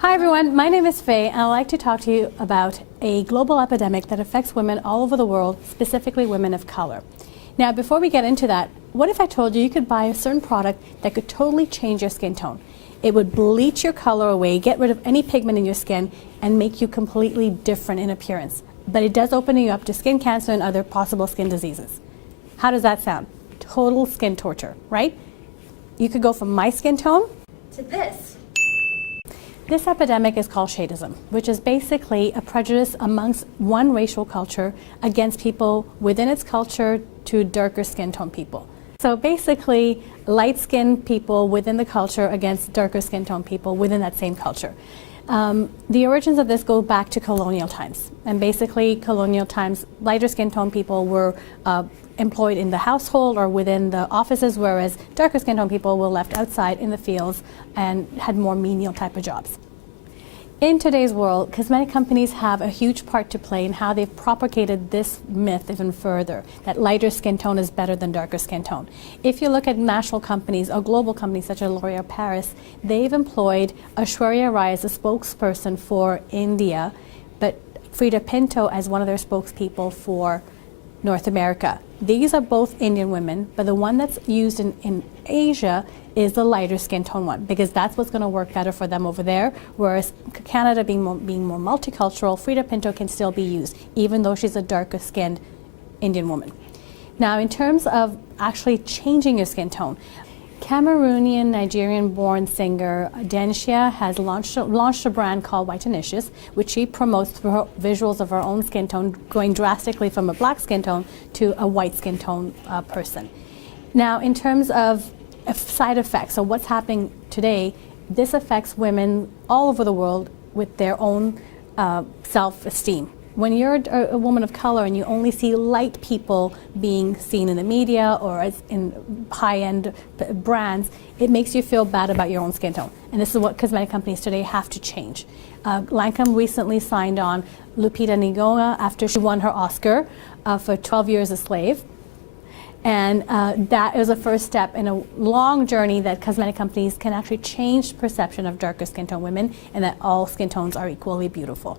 Hi everyone, my name is Faye and I'd like to talk to you about a global epidemic that affects women all over the world, specifically women of color. Now before we get into that, what if I told you you could buy a certain product that could totally change your skin tone? It would bleach your color away, get rid of any pigment in your skin, and make you completely different in appearance. But it does open you up to skin cancer and other possible skin diseases. How does that sound? Total skin torture, right? You could go from my skin tone to this. This epidemic is called shadeism, which is basically a prejudice amongst one racial culture against people within its culture to darker skin tone people. So basically, light-skinned people within the culture against darker skin tone people within that same culture. The origins of this go back to colonial times. And basically, colonial times, lighter skin tone people were employed in the household or within the offices, whereas darker skin tone people were left outside in the fields and had more menial type of jobs. In today's world, cosmetic companies have a huge part to play in how they've propagated this myth even further, that lighter skin tone is better than darker skin tone. If you look at national companies or global companies such as L'Oreal Paris, they've employed Aishwarya Rai as a spokesperson for India, but Frida Pinto as one of their spokespeople for North America. These are both Indian women, but the one that's used in Asia is the lighter skin tone one, because that's what's going to work better for them over there, whereas Canada being more multicultural, Frida Pinto can still be used, even though she's a darker skinned Indian woman. Now in terms of actually changing your skin tone, Cameroonian, Nigerian-born singer Densia has launched a brand called Whitenicious, which she promotes through her visuals of her own skin tone, going drastically from a black skin tone to a white skin tone person. Now, in terms of side effects, so what's happening today, this affects women all over the world with their own self-esteem. When you're a woman of color and you only see light people being seen in the media or as in high-end brands, it makes you feel bad about your own skin tone. And this is what cosmetic companies today have to change. Lancome recently signed on Lupita Nyong'o after she won her Oscar for 12 Years a Slave. And that is a first step in a long journey that cosmetic companies can actually change the perception of darker skin tone women and that all skin tones are equally beautiful.